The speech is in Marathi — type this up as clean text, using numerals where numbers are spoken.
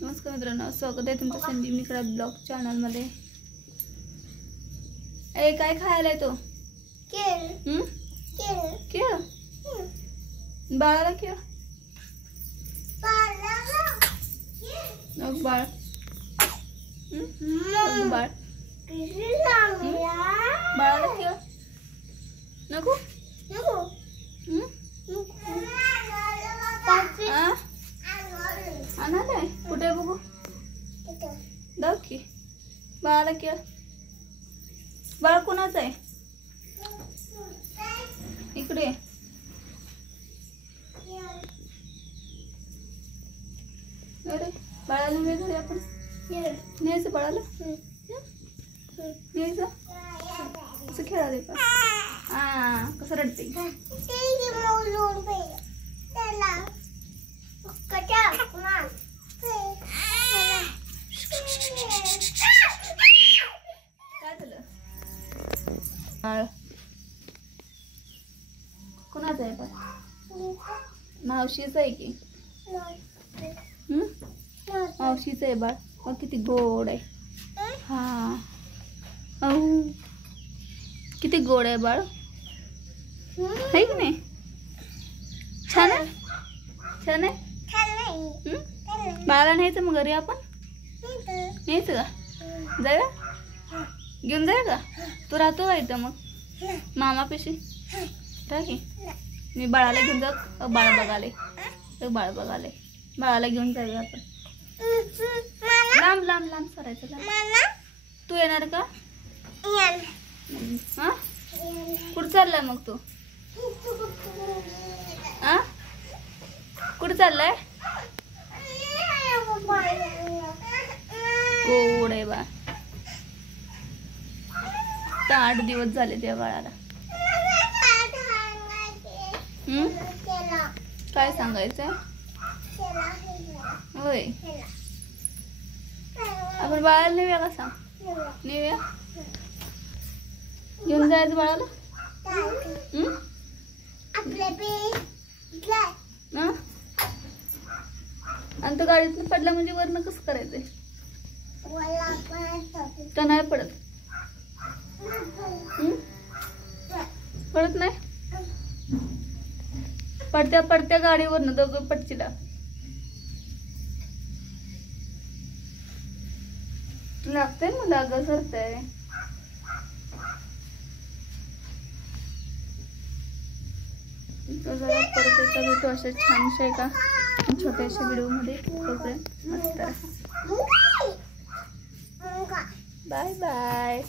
नमस्कार मित्रांनो, स्वागत आहे तुमचं संजीवनी कडा ब्लॉग चॅनलमध्ये। ए काय खायला तो? केळ। केळ बाळाला केळ नको बाळ। बाळ बाळाला केळ नको आणाले कुठे बघू दाव की बाळाला केळ। बाळ कोणाचं आहे? इकडे अरे बाळाला वेगळे आपण न्यायचं बाळाला न्यायचं कसं खेळा दे का कसं रडते काय झालं? कोणाचं आहे पण? मावशीचं आहे की? मावशीचं आहे बाळ। मग किती गोड आहे। हा किती गोड आहे बाळ आहे की नाही? छान आहे छान आहे। बाळाला न्यायचं मग घरी आपण न्यायचं का? जाऊया घेऊन जाऊया का? तू राहतो का इथं मग मामा पेशी राह की? मी बाळाला घेऊन जाऊ। बाळ बघाले बाळ बघाले बाळाला घेऊन जाऊया आपण। लांब लांब लांब सरायचं तू येणार का? हा कुठं चाललाय मग तू? हा कुठं चाललाय? गोड आहे बा। 8 दिवस झाले त्या बाळाला। काय सांगायचंय? होय आपण बाळाला नेऊया का? सांग नेऊया घेऊन जायचं बाळाला। आणि तो गाडीतून पडला म्हणजे वरनं कसं करायचंय? का नाही पडत? पडत नाही? पडत्या पडत्या गाडीवरनं दोघं पटचिला लागतंय मला घसरतंय। परत एका भेटू अशा छानशा एका छोट्याशा व्हिडिओ मध्ये। तोपर्यंत मस्त बाय बाय।